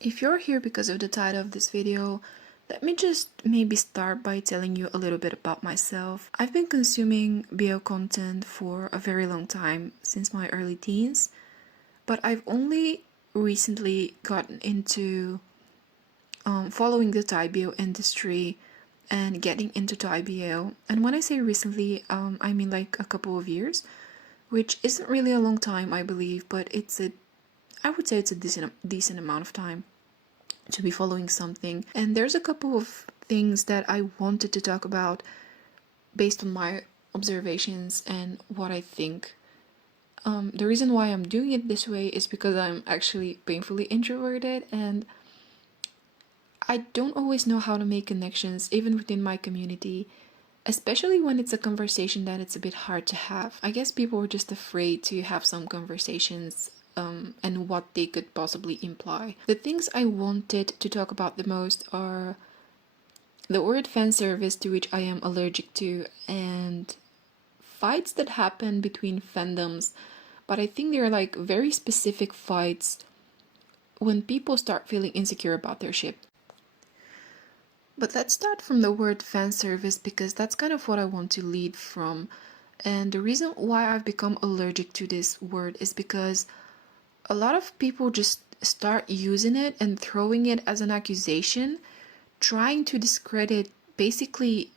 If you're here because of the title of this video, let me just maybe start by telling you a little bit about myself. I've been consuming BL content for a very long time, since my early teens, but I've only recently gotten into following the Thai BL industry and getting into Thai BL. And when I say recently, I mean like a couple of years, which isn't really a long time, I believe, but I would say it's a decent amount of time to be following something. And there's a couple of things that I wanted to talk about based on my observations and what I think. The reason why I'm doing it this way is because I'm actually painfully introverted and I don't always know how to make connections even within my community, especially when it's a conversation that it's a bit hard to have. I guess people are just afraid to have some conversations and what they could possibly imply. The things I wanted to talk about the most are the word fan service, to which I am allergic to, and fights that happen between fandoms, but I think they're like very specific fights when people start feeling insecure about their ship. But let's start from the word fan service because that's kind of what I want to lead from. And the reason why I've become allergic to this word is because a lot of people just start using it and throwing it as an accusation, trying to discredit basically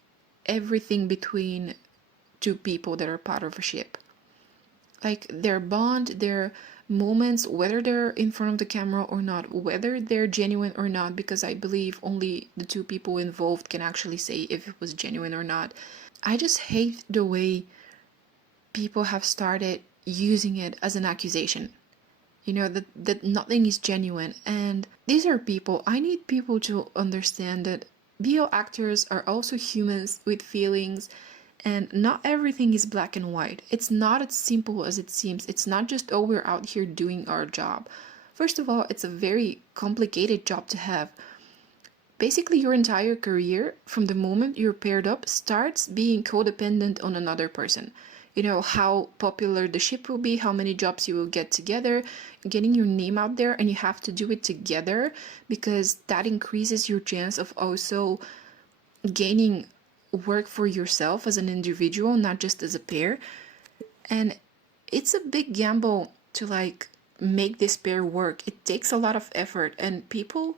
everything between two people that are part of a ship. Like their bond, their moments, whether they're in front of the camera or not, whether they're genuine or not, because I believe only the two people involved can actually say if it was genuine or not. I just hate the way people have started using it as an accusation. That nothing is genuine. And these are people. I need people to understand that BL actors are also humans with feelings, and not everything is black and white. It's not as simple as it seems. It's not just, oh, we're out here doing our job. First of all, it's a very complicated job to have. Basically, your entire career, from the moment you're paired up, starts being codependent on another person. How popular the ship will be, how many jobs you will get together, getting your name out there, and you have to do it together because that increases your chance of also gaining work for yourself as an individual, not just as a pair. And it's a big gamble to like make this pair work. It takes a lot of effort, and people,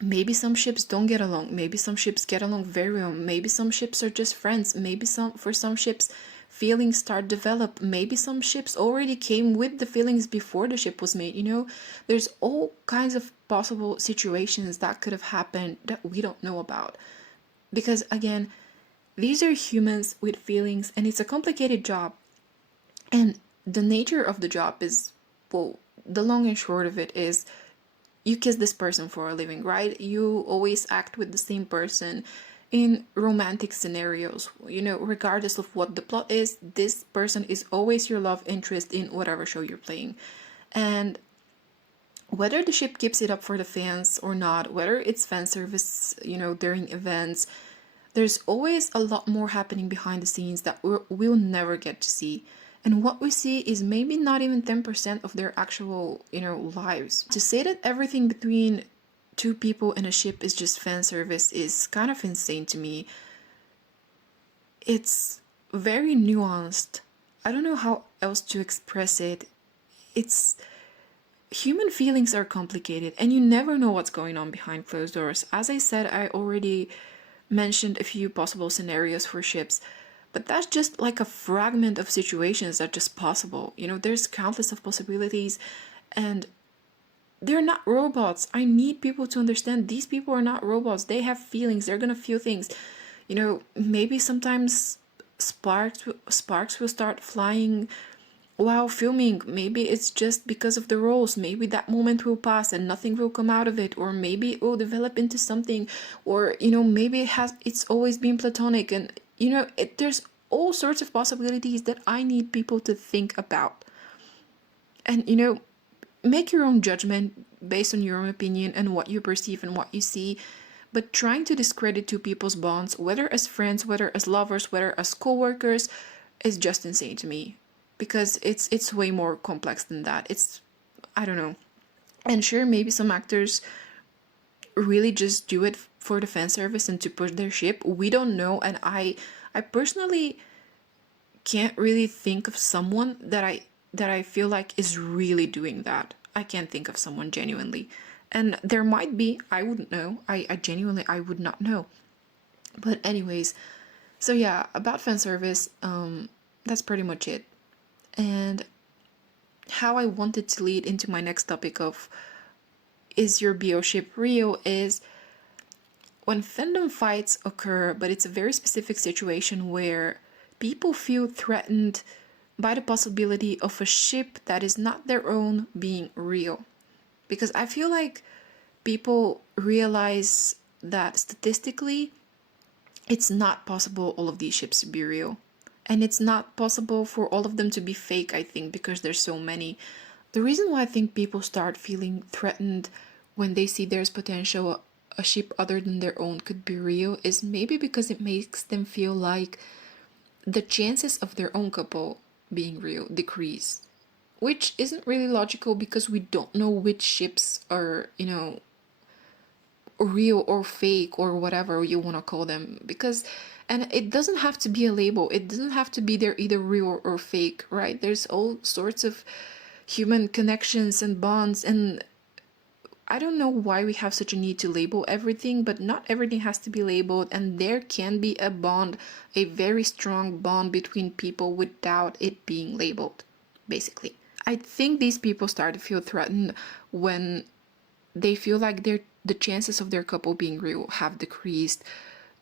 maybe some ships don't get along, maybe some ships get along very well, maybe some ships are just friends, maybe for some ships feelings start develop, maybe some ships already came with the feelings before the ship was made. There's all kinds of possible situations that could have happened that we don't know about, because again, these are humans with feelings and it's a complicated job. And the nature of the job is, well, the long and short of it is, you kiss this person for a living, right? You always act with the same person in romantic scenarios. Regardless of what the plot is, this person is always your love interest in whatever show you're playing. And whether the ship keeps it up for the fans or not, whether it's fan service, during events, there's always a lot more happening behind the scenes that we'll never get to see. And what we see is maybe not even 10% of their actual, lives. To say that everything between two people in a ship is just fan service is kind of insane to me. It's very nuanced. I don't know how else to express it. Human feelings are complicated and you never know what's going on behind closed doors. As I said, I already mentioned a few possible scenarios for ships, but that's just like a fragment of situations that are just possible. There's countless of possibilities, and they're not robots. I need people to understand these people are not robots. They have feelings. They're gonna feel things. Maybe sometimes sparks will start flying while filming. Maybe it's just because of the roles. Maybe that moment will pass and nothing will come out of it, or maybe it will develop into something, or maybe it's always been platonic. And there's all sorts of possibilities that I need people to think about. And make your own judgment based on your own opinion and what you perceive and what you see. But trying to discredit two people's bonds, whether as friends, whether as lovers, whether as co-workers, is just insane to me, because it's way more complex than that. I don't know. And sure, maybe some actors really just do it for the fan service and to push their ship. We don't know, and I personally can't really think of someone that I feel like is really doing that. I can't think of someone genuinely. And there might be, I wouldn't know. I genuinely I would not know. But anyways, so yeah, about fan service, that's pretty much it. And how I wanted to lead into my next topic of is your BO ship real is when fandom fights occur, but it's a very specific situation where people feel threatened by the possibility of a ship that is not their own being real. Because I feel like people realize that statistically, it's not possible all of these ships to be real. And it's not possible for all of them to be fake, I think, because there's so many. The reason why I think people start feeling threatened when they see there's potential a ship other than their own could be real is maybe because it makes them feel like the chances of their own couple being real decrease. Which isn't really logical because we don't know which ships are, real or fake or whatever you want to call them. Because, and it doesn't have to be a label, it doesn't have to be they're either real or fake, right? There's all sorts of human connections and bonds, and I don't know why we have such a need to label everything, but not everything has to be labeled, and there can be a bond, a very strong bond between people without it being labeled, basically. I think these people start to feel threatened when they feel like the chances of their couple being real have decreased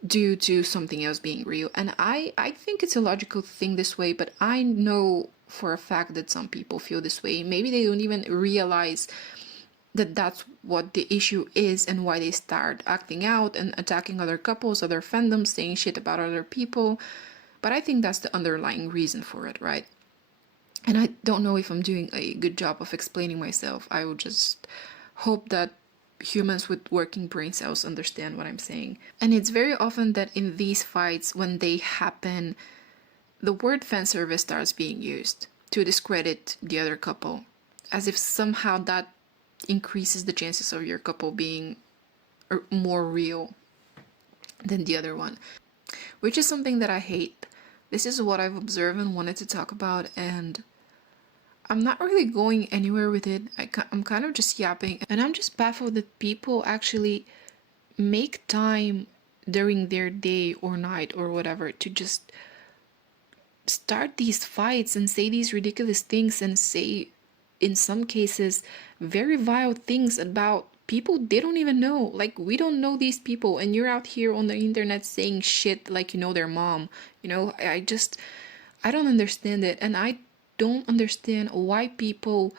due to something else being real. And I think it's a logical thing this way, but I know for a fact that some people feel this way. Maybe they don't even realize that that's what the issue is and why they start acting out and attacking other couples, other fandoms, saying shit about other people. But I think that's the underlying reason for it, right? And I don't know if I'm doing a good job of explaining myself. I would just hope that humans with working brain cells understand what I'm saying. And it's very often that in these fights, when they happen, the word fan service starts being used to discredit the other couple, as if somehow that increases the chances of your couple being more real than the other one, which is something that I hate. This is what I've observed and wanted to talk about, and I'm not really going anywhere with it. I'm kind of just yapping, and I'm just baffled that people actually make time during their day or night or whatever to just start these fights and say these ridiculous things and say, in some cases, very vile things about people they don't even know. Like, we don't know these people, and you're out here on the internet saying shit like you know their mom. I don't understand it, and I don't understand why people,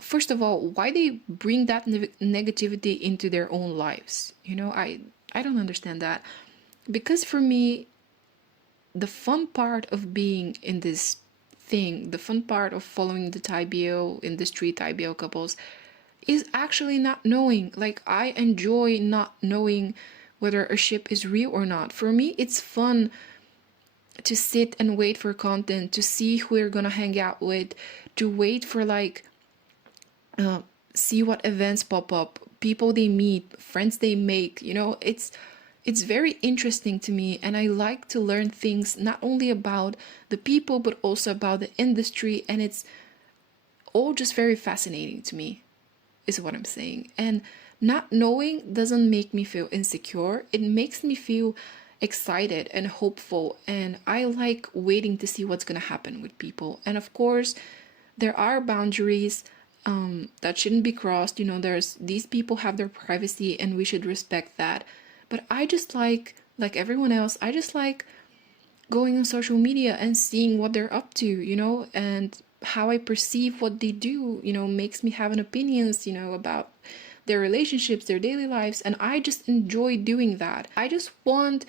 first of all, why they bring that negativity into their own lives. I don't understand that, because for me, the fun part of being in this thing, the fun part of following the Thai BO industry, Thai BO couples, is actually not knowing. Like, I enjoy not knowing whether a ship is real or not. For me, it's fun to sit and wait for content, to see who you're gonna hang out with, to wait for see what events pop up, people they meet, friends they make. It's very interesting to me, and I like to learn things not only about the people but also about the industry, and it's all just very fascinating to me, is what I'm saying. And not knowing doesn't make me feel insecure, it makes me feel excited and hopeful, and I like waiting to see what's going to happen with people. And of course, there are boundaries that shouldn't be crossed. There's these people have their privacy, and we should respect that. But I just like everyone else, I just like going on social media and seeing what they're up to, and how I perceive what they do, makes me have an opinions, about their relationships, their daily lives, and I just enjoy doing that. I just want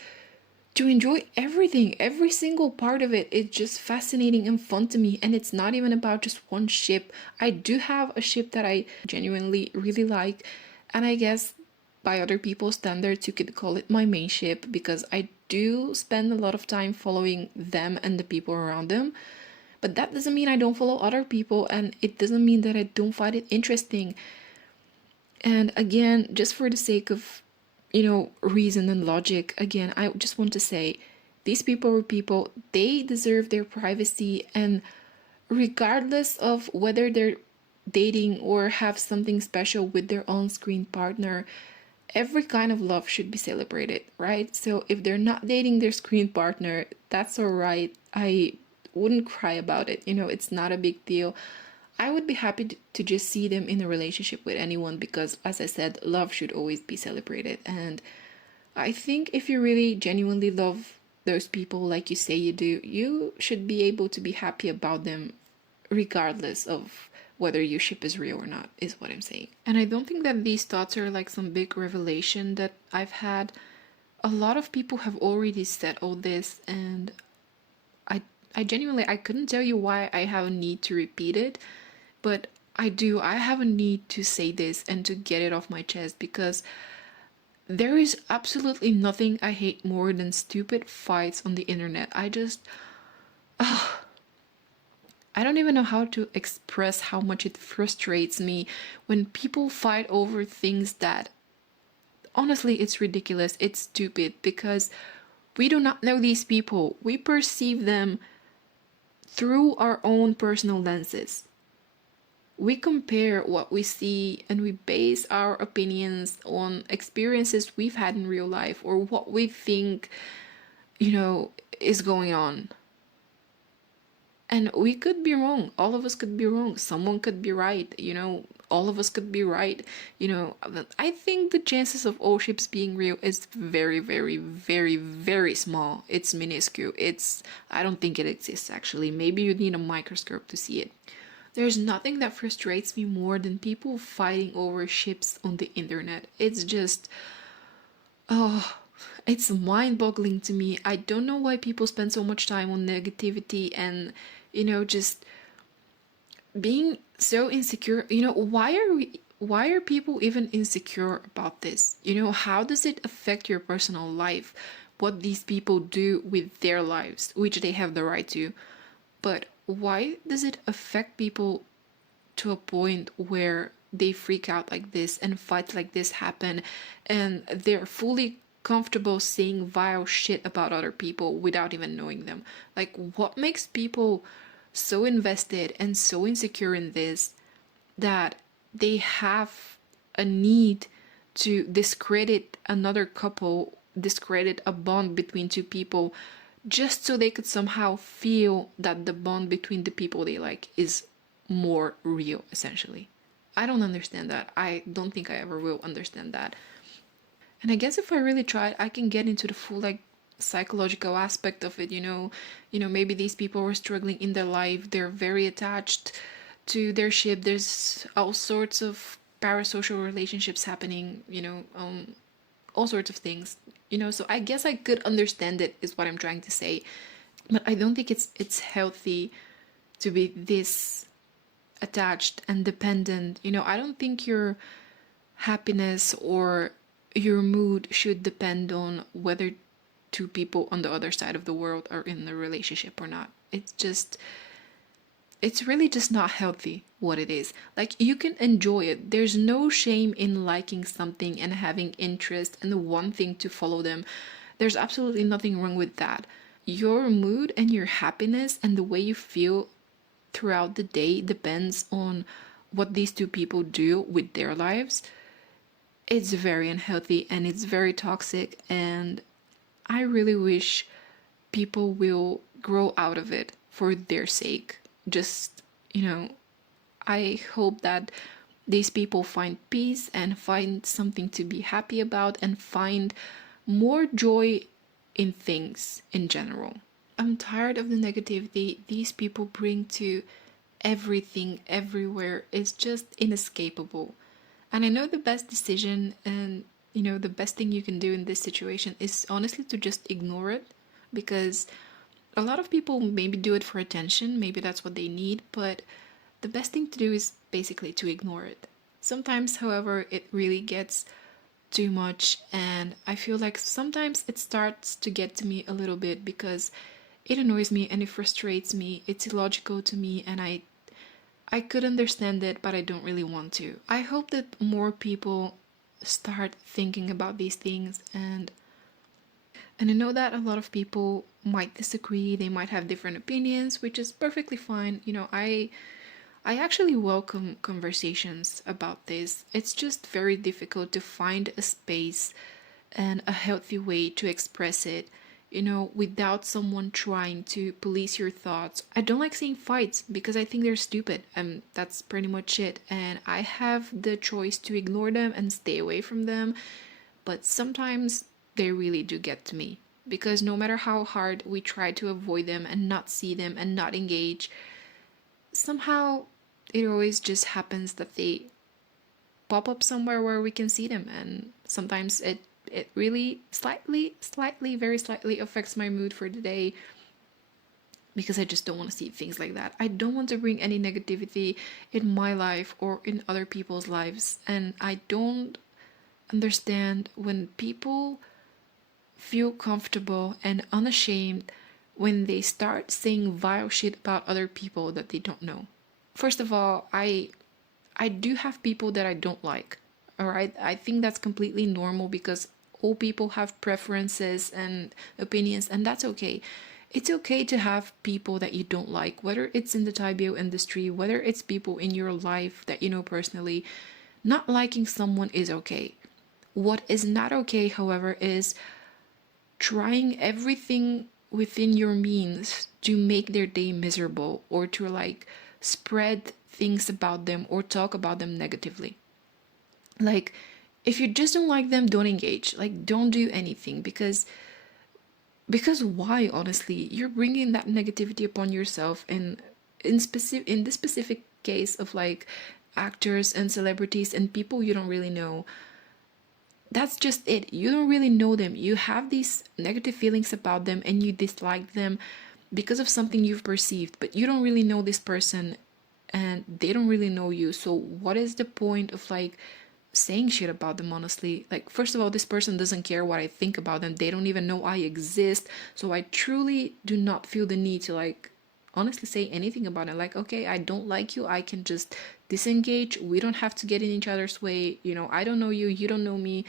to enjoy everything, every single part of it. It's just fascinating and fun to me, and it's not even about just one ship. I do have a ship that I genuinely really like, and I guess by other people's standards you could call it my main ship, because I do spend a lot of time following them and the people around them. But that doesn't mean I don't follow other people, and it doesn't mean that I don't find it interesting. And again, just for the sake of, reason and logic, again, I just want to say these people are people, they deserve their privacy, and regardless of whether they're dating or have something special with their on screen partner, every kind of love should be celebrated, right? So if they're not dating their screen partner, that's all right. I wouldn't cry about it. It's not a big deal. I would be happy to just see them in a relationship with anyone because, as I said, love should always be celebrated. And I think if you really genuinely love those people like you say you do, you should be able to be happy about them regardless of whether your ship is real or not, is what I'm saying. And I don't think that these thoughts are like some big revelation that I've had. A lot of people have already said all this, and I genuinely, I couldn't tell you why I have a need to repeat it, but I have a need to say this and to get it off my chest because there is absolutely nothing I hate more than stupid fights on the internet. I don't even know how to express how much it frustrates me when people fight over things that, honestly, it's ridiculous, it's stupid, because we do not know these people. We perceive them through our own personal lenses. We compare what we see and we base our opinions on experiences we've had in real life or what we think, is going on. And we could be wrong. All of us could be wrong. Someone could be right. All of us could be right. I think the chances of all ships being real is very, very, very, very small. It's minuscule. I don't think it exists actually. Maybe you need a microscope to see it. There's nothing that frustrates me more than people fighting over ships on the internet. It's just, oh, it's mind-boggling to me. I don't know why people spend so much time on negativity and, just being so insecure. Why are people even insecure about this? How does it affect your personal life? What these people do with their lives, which they have the right to. But why does it affect people to a point where they freak out like this and fights like this happen and they're fully comfortable saying vile shit about other people without even knowing them? Like, what makes people so invested and so insecure in this that they have a need to discredit another couple, discredit a bond between two people, just so they could somehow feel that the bond between the people they like is more real, essentially? I don't understand that. I don't think I ever will understand that. And I guess if I really tried, I can get into the full psychological aspect of it. Maybe these people were struggling in their life. They're very attached to their ship. There's all sorts of parasocial relationships happening. All sorts of things. So I guess I could understand it, is what I'm trying to say. But I don't think it's healthy to be this attached and dependent. I don't think your happiness or your mood should depend on whether two people on the other side of the world are in a relationship or not. It's really just not healthy what it is. Like, you can enjoy it. There's no shame in liking something and having interest and wanting to follow them. There's absolutely nothing wrong with that. Your mood and your happiness and the way you feel throughout the day depends on what these two people do with their lives. It's very unhealthy and it's very toxic, and I really wish people will grow out of it for their sake. Just, I hope that these people find peace and find something to be happy about and find more joy in things in general. I'm tired of the negativity these people bring to everything, everywhere. It's just inescapable. And I know the best decision and, the best thing you can do in this situation is honestly to just ignore it, because a lot of people maybe do it for attention. Maybe that's what they need, but the best thing to do is basically to ignore it. Sometimes, however, it really gets too much, and I feel like sometimes it starts to get to me a little bit because it annoys me and it frustrates me. It's illogical to me, and I could understand it, but I don't really want to. I hope that more people start thinking about these things, and I know that a lot of people might disagree, they might have different opinions, which is perfectly fine. I actually welcome conversations about this. It's just very difficult to find a space and a healthy way to express it, without someone trying to police your thoughts. I don't like seeing fights because I think they're stupid, and that's pretty much it. And I have the choice to ignore them and stay away from them, but sometimes they really do get to me. Because no matter how hard we try to avoid them and not see them and not engage, somehow it always just happens that they pop up somewhere where we can see them, and sometimes it really slightly very slightly affects my mood for the day, because I just don't want to see things like that. I don't want to bring any negativity in my life or in other people's lives, and I don't understand when people feel comfortable and unashamed when they start saying vile shit about other people that they don't know. First of all, I do have people that I don't like. All right? I think that's completely normal because all people have preferences and opinions, and that's okay. It's okay to have people that you don't like, whether it's in the Thai BO industry, whether it's people in your life that you know personally. Not liking someone is okay. What is not okay, however, is trying everything within your means to make their day miserable, or to like spread things about them or talk about them negatively. Like, if you just don't like them, don't engage. Like, don't do anything, because why? Honestly, you're bringing that negativity upon yourself. And in this specific case of like actors and celebrities and people you don't really know, that's just it. You don't really know them. You have these negative feelings about them and you dislike them because of something you've perceived, but you don't really know this person and they don't really know you. So what is the point of like saying shit about them? Honestly, like, first of all, this person doesn't care what I think about them. They don't even know I exist. So I truly do not feel the need to like honestly say anything about it. Like, okay, I don't like you, I can just disengage. We don't have to get in each other's way. I don't know you, you don't know me,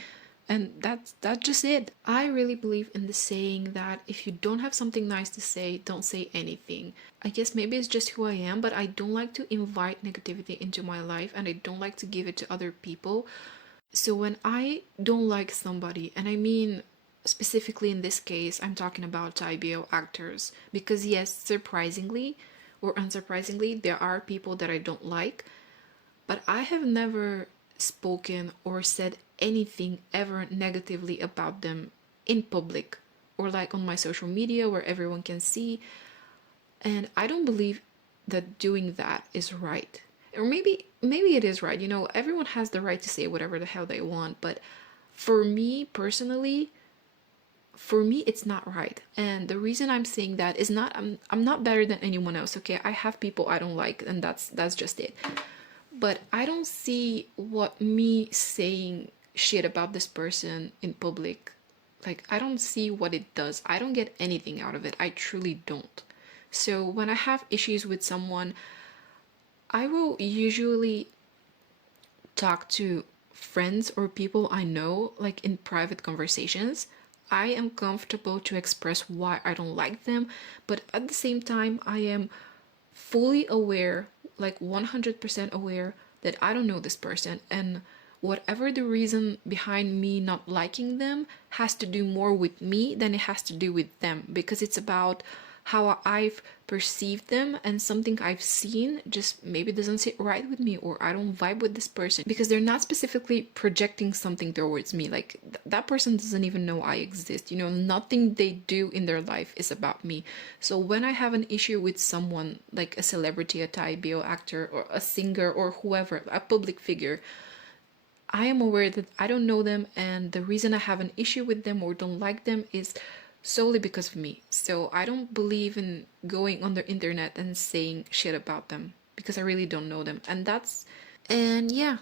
and that's just it. I really believe in the saying that if you don't have something nice to say, don't say anything. I guess maybe it's just who I am, but I don't like to invite negativity into my life, and I don't like to give it to other people. So when I don't like somebody, and I mean specifically in this case, I'm talking about Thai BO actors, because yes, surprisingly or unsurprisingly, there are people that I don't like, but I have never spoken or said anything ever negatively about them in public or like on my social media where everyone can see. And I don't believe that doing that is right. Or maybe it is right. Everyone has the right to say whatever the hell they want, but for me personally, it's not right. And the reason I'm saying that is not I'm not better than anyone else, okay? I have people I don't like, and that's just it. But I don't see what me saying shit about this person in public, like, I don't see what it does. I don't get anything out of it. I truly don't. So when I have issues with someone, I will usually talk to friends or people I know, like in private conversations. I am comfortable to express why I don't like them, but at the same time, I am fully aware, like 100% aware, that I don't know this person, and whatever the reason behind me not liking them has to do more with me than it has to do with them, because it's about how I've perceived them, and something I've seen just maybe doesn't sit right with me, or I don't vibe with this person because they're not specifically projecting something towards me. Like, that person doesn't even know I exist. Nothing they do in their life is about me. So when I have an issue with someone, like a celebrity, a Thai BO actor, or a singer, or whoever, a public figure, I am aware that I don't know them, and the reason I have an issue with them or don't like them is solely because of me. So I don't believe in going on the internet and saying shit about them because I really don't know them. And yeah,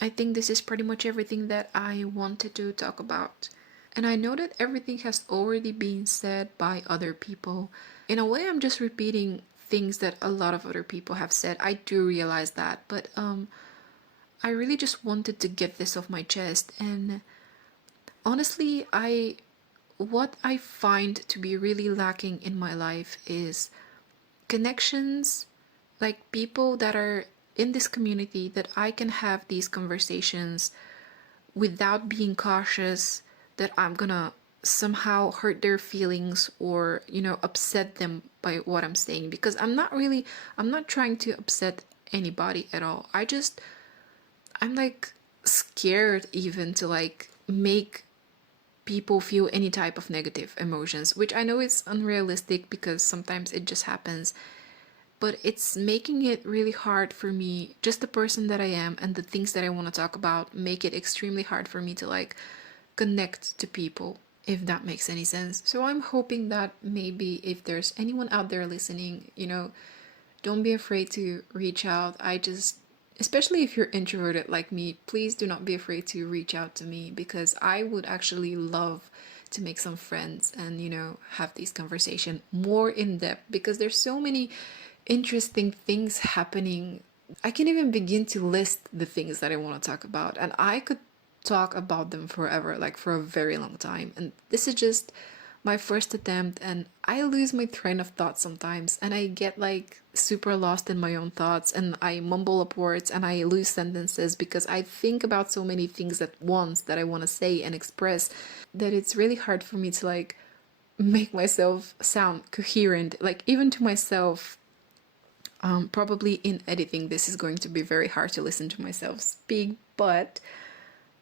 I think this is pretty much everything that I wanted to talk about. And I know that everything has already been said by other people in a way, I'm just repeating things that a lot of other people have said. I do realize that, but I really just wanted to get this off my chest. And honestly, what I find to be really lacking in my life is connections, like people that are in this community that I can have these conversations without being cautious that I'm gonna somehow hurt their feelings or, upset them by what I'm saying. Because I'm not trying to upset anybody at all. I'm like scared even to like make people feel any type of negative emotions, which I know is unrealistic because sometimes it just happens, but it's making it really hard for me, just the person that I am and the things that I want to talk about make it extremely hard for me to like connect to people, if that makes any sense. So I'm hoping that maybe if there's anyone out there listening, don't be afraid to reach out. Especially if you're introverted like me, please do not be afraid to reach out to me, because I would actually love to make some friends and, have these conversations more in depth, because there's so many interesting things happening. I can't even begin to list the things that I want to talk about, and I could talk about them forever, like for a very long time. And this is just my first attempt, and I lose my train of thought sometimes, and I get like super lost in my own thoughts, and I mumble up words and I lose sentences because I think about so many things at once that I want to say and express, that it's really hard for me to like make myself sound coherent, like even to myself. Probably in editing, this is going to be very hard to listen to myself speak, but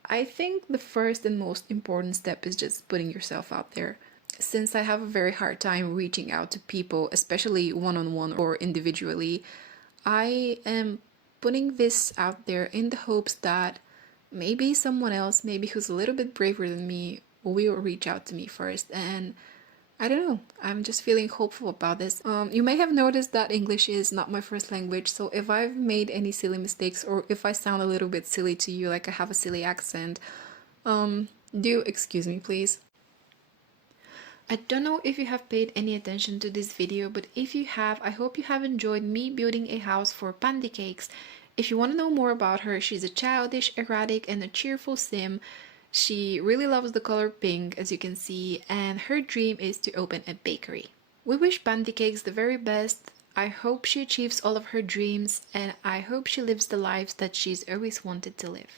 I think the first and most important step is just putting yourself out there. Since I have a very hard time reaching out to people, especially one on one or individually, I am putting this out there in the hopes that maybe someone else, maybe who's a little bit braver than me, will reach out to me first. And I don't know, I'm just feeling hopeful about this. You may have noticed that English is not my first language, so if I've made any silly mistakes or if I sound a little bit silly to you, like I have a silly accent, do excuse me, please. I don't know if you have paid any attention to this video, but if you have, I hope you have enjoyed me building a house for Pandicakes. If you want to know more about her, she's a childish, erratic, and a cheerful sim. She really loves the color pink, as you can see, and her dream is to open a bakery. We wish Pandicakes the very best. I hope she achieves all of her dreams, and I hope she lives the lives that she's always wanted to live.